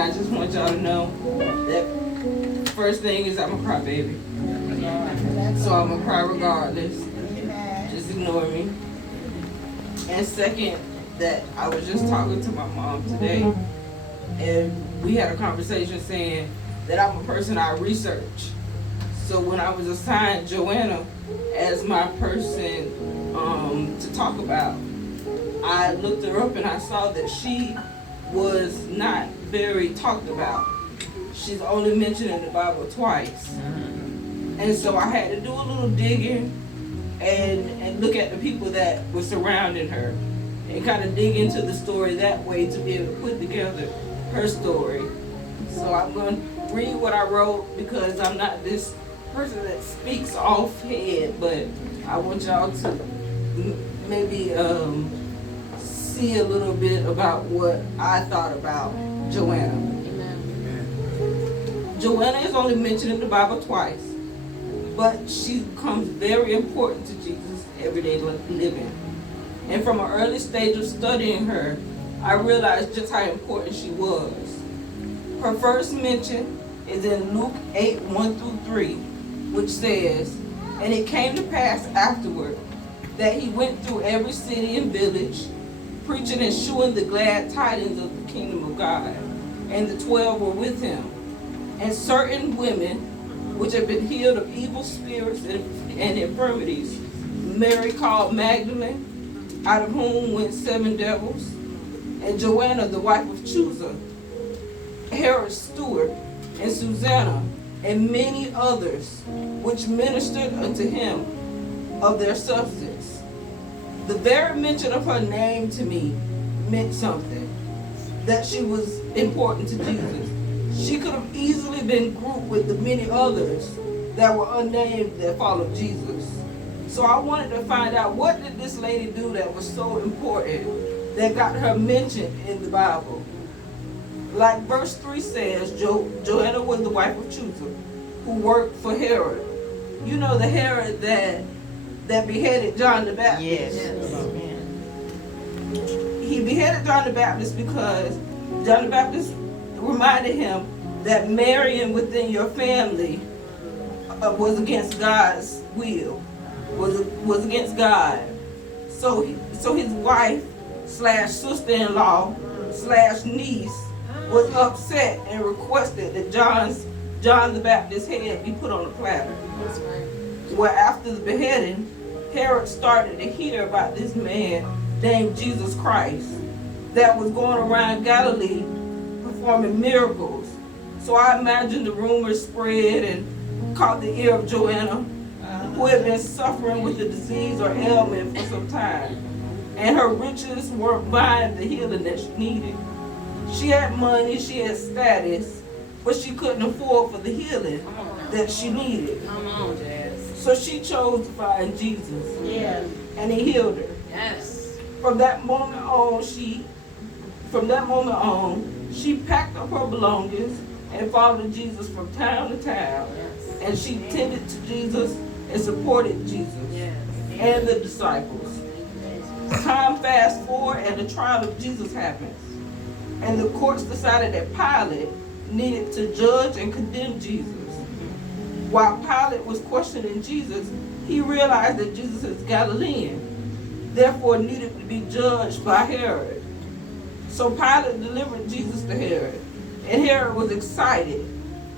I just want y'all to know that first thing is I'm a crybaby. So I'm gonna cry regardless. Just ignore me. And second, that I was just talking to my mom today, and we had a conversation saying that I'm a person I research. So when I was assigned Joanna as my person to talk about, I looked her up and I saw that she was not very talked about. She's only mentioned in the Bible twice. And so I had to do a little digging and look at the people that were surrounding her and kind of dig into the story that way to be able to put together her story. So I'm going to read what I wrote because I'm not this person that speaks offhand, but I want y'all to maybe see a little bit about what I thought about Joanna. Amen. Joanna is only mentioned in the Bible twice, but she becomes very important to Jesus' everyday living. And from an early stage of studying her, I realized just how important she was. Her first mention is in Luke 8, 1-3, which says, "And it came to pass afterward that he went through every city and village, preaching and shewing the glad tidings of the kingdom of God. And the 12 were with him. And certain women, which had been healed of evil spirits and infirmities, Mary called Magdalene, out of whom went 7 devils, and Joanna, the wife of Chuza, Herod's steward, and Susanna, and many others, which ministered unto him of their substance." The very mention of her name to me meant something, that she was important to Jesus. She could have easily been grouped with the many others that were unnamed that followed Jesus. So I wanted to find out, what did this lady do that was so important that got her mentioned in the Bible? Like verse 3 says, Joanna was the wife of Chuza, who worked for Herod. You know, the Herod that beheaded John the Baptist. Yes. He beheaded John the Baptist because John the Baptist reminded him that marrying within your family was against God's will, was against God. So his wife / sister-in-law / niece was upset and requested that John the Baptist's head be put on a platter. That's right. Well, after the beheading, Herod started to hear about this man named Jesus Christ that was going around Galilee performing miracles. So I imagine the rumors spread and caught the ear of Joanna, who had been suffering with a disease or ailment for some time, and her riches weren't buying the healing that she needed. She had money, she had status, but she couldn't afford for the healing that she needed. So she chose to find Jesus. Yeah. And he healed her. Yes. From that moment on, she packed up her belongings and followed Jesus from town to town. Yes. And she tended to Jesus and supported Jesus and the disciples. Time fast forward and the trial of Jesus happens. And the courts decided that Pilate needed to judge and condemn Jesus. While Pilate was questioning Jesus, he realized that Jesus is Galilean, therefore needed to be judged by Herod. So Pilate delivered Jesus to Herod, and Herod was excited.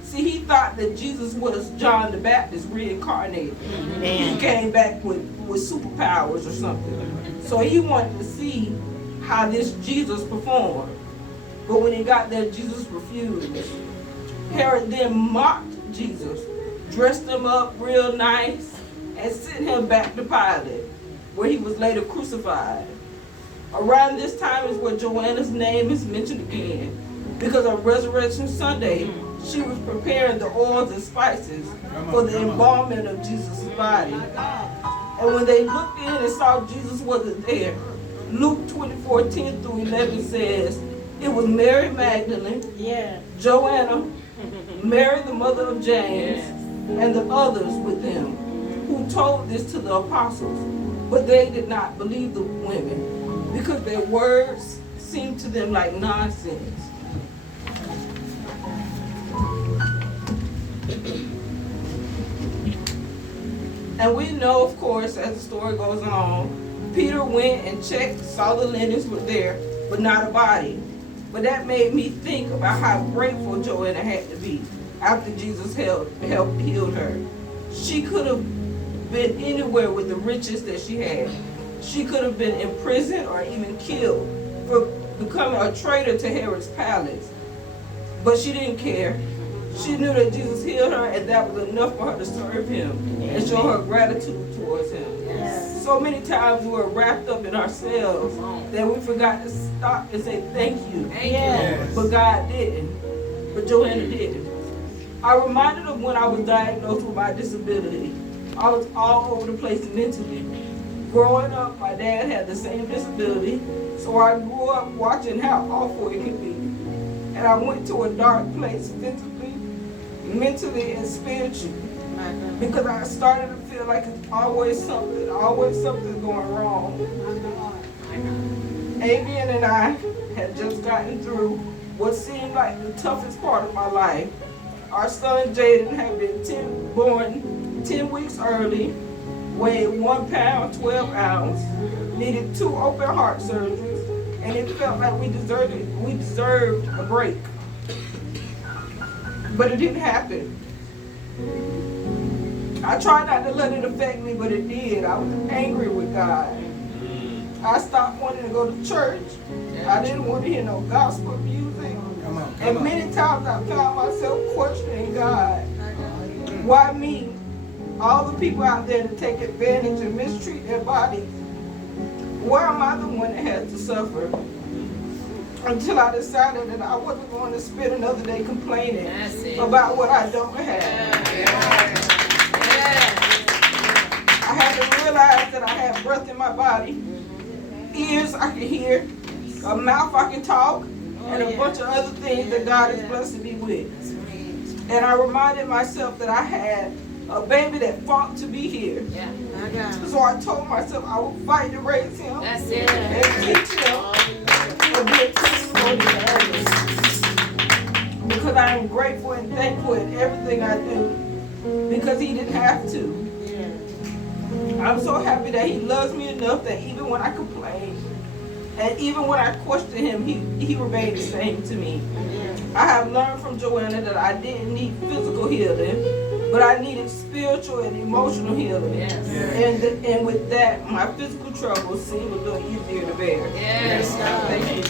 See, he thought that Jesus was John the Baptist reincarnated. He came back with superpowers or something. So he wanted to see how this Jesus performed. But when he got there, Jesus refused. Herod then mocked Jesus, dressed him up real nice, and sent him back to Pilate, where he was later crucified. Around this time is where Joanna's name is mentioned again, because on Resurrection Sunday, she was preparing the oils and spices for the embalming of Jesus' body. And when they looked in and saw Jesus wasn't there, Luke 24:10-11 says, it was Mary Magdalene, Joanna, Mary the mother of James, and the others with them, who told this to the apostles. But they did not believe the women, because their words seemed to them like nonsense. And we know, of course, as the story goes on, Peter went and checked, saw the linens were there, but not a body. But that made me think about how grateful Joanna had to be after Jesus helped healed her. She could have been anywhere with the riches that she had. She could have been in prison or even killed for becoming a traitor to Herod's palace. But she didn't care. She knew that Jesus healed her, and that was enough for her to serve him and show her gratitude towards him. Yes. So many times we're wrapped up in ourselves that we forgot to stop and say thank you. Yes. But God didn't. But Joanna did. I reminded of when I was diagnosed with my disability. I was all over the place mentally. Growing up, my dad had the same disability, so I grew up watching how awful it could be. And I went to a dark place physically, mentally, and spiritually. Because I started to feel like it's always something going wrong. Avian and I had just gotten through what seemed like the toughest part of my life. Our son Jaden had been born 10 weeks early, weighed 1 pound, 12 ounces, needed 2 open heart surgeries, and it felt like we deserved a break. But it didn't happen. I tried not to let it affect me, but it did. I was angry with God. I stopped wanting to go to church. I didn't want to hear no gospel music. And many times I found myself questioning God. Why me? All the people out there to take advantage and mistreat their bodies. Why am I the one that has to suffer? Until I decided that I wasn't going to spend another day complaining about what I don't have. I had to realize that I had breath in my body, ears I can hear, a mouth I can talk, and a bunch of other things that God has blessed me with. And I reminded myself that I had a baby that fought to be here. So I told myself I would fight to raise him and teach him to be a testimony to others. Because I am grateful and thankful in everything I do. Because he didn't have to. I'm so happy that he loves me enough that even when I complain, and even when I question him, he remained the same to me. I have learned from Joanna that I didn't need physical healing, but I needed spiritual and emotional healing. And with that, my physical troubles seemed a little easier to bear. Thank you.